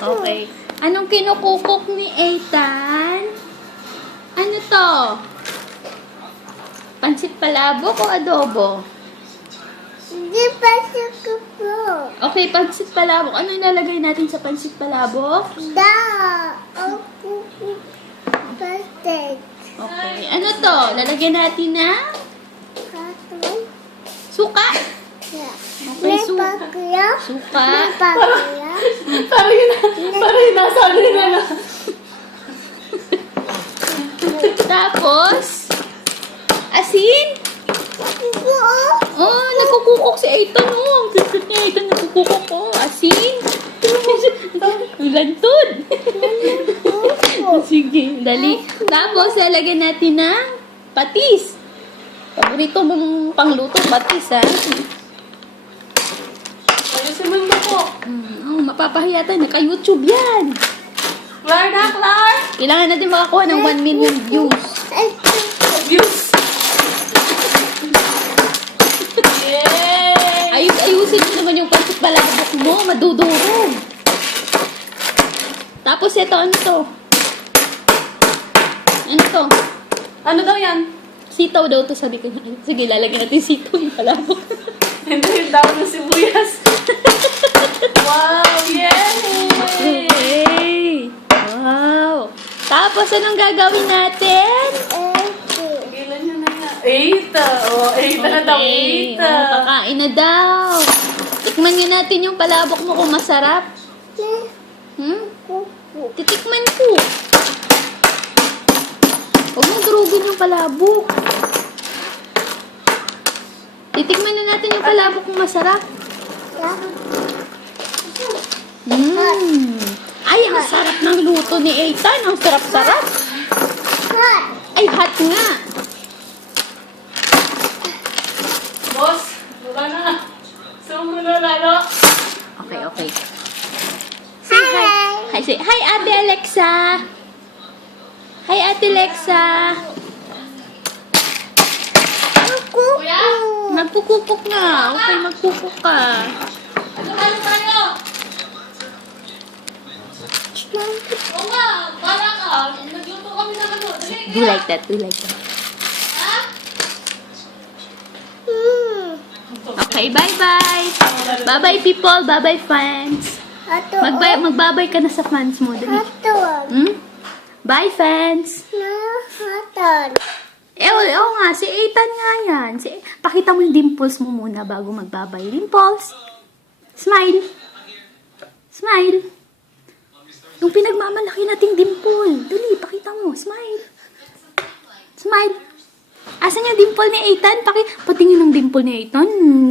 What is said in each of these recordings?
Okay. Anong kinukukok ni Ethan? Ano to? Pansit palabok o adobo? Hindi pa siya kupo. Okay, pansit palabok. Ano ilalagay natin sa pansit palabok? Da. Ako pastel. Okay. Ano to? Lalagyan natin ng Katon. suka. Yeah. Okay, May suka. bakya. Suka. May bakya. Parang yun nasa ano nila na. Tapos, asin. Kupo. Oh, nagkukukok si Ethan, oh. Ang niya, Ethan, nagkukukok, oh. Asin. Ang lantod. Sige, dali. Tapos, lalagyan natin ng patis. Paborito mong pangluto, patis, ha? Ayusin mo yung po. Oh, mapapahiya tayo. Naka-YouTube yan. Clar na, Clar! Kailangan natin makakuha ng 1 million views. Abuse! Yay! Ayusin mo naman yung pansit palabok mo. Madudurog. Tapos, ito, ano to? Ano to? Ano daw yan? Sitaw daw to, sabi ko. Sige, lalagyan natin sitaw yung palabok. Hindi yung daw ng sibuyas. Wow! Yay! Yay! Wow! Tapos, anong gagawin natin? Ilan yun na nga? 8! Oh, 8 na daw, 8! Oh, kakain na daw. Tikman nga natin yung palabok mo kung masarap. Titikman ko. Huwag mo durugin yung palabok. Titikman na natin yung palabok kung masarap. Ay, ang sarap ng luto ni Ethan. Ang sarap-sarap. Ay, hot nga. Boss, wala na. Sumulo lalo. Okay, okay. Say hi. Hi, say hi, Ate Alexa. Hi, Ate Alexa. Kuya! Nagkukupok na. Okay, magkukok ka. Ano tayo? Oo nga, para ka. Nagluto kami ng ano. Dali, Do like that, do like that. ha? Okay, bye-bye. Bye-bye, people. Bye-bye, fans. Magbabay ka na sa fans mo. Dali. Hmm? Bye, fans. Oo nga, si Ethan nga yan. Pakita mo yung dimples mo muna bago magbabay. Dimples. Smile. Smile. Yung pinagmamalaki nating dimple. Dali, pakita mo. Smile. Smile. Asan yung dimple ni Ethan? Patingin ng dimple ni Ethan.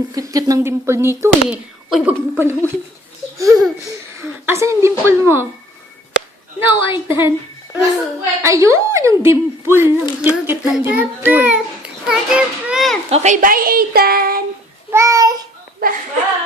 Cute-cute ng dimple nito eh. Uy, wag mo paluin. Asan yung dimple mo? No, Ethan. Ayun, yung dimple. Ang cute-cute ng dimple. Okay, bye, Ethan. Bye. Bye.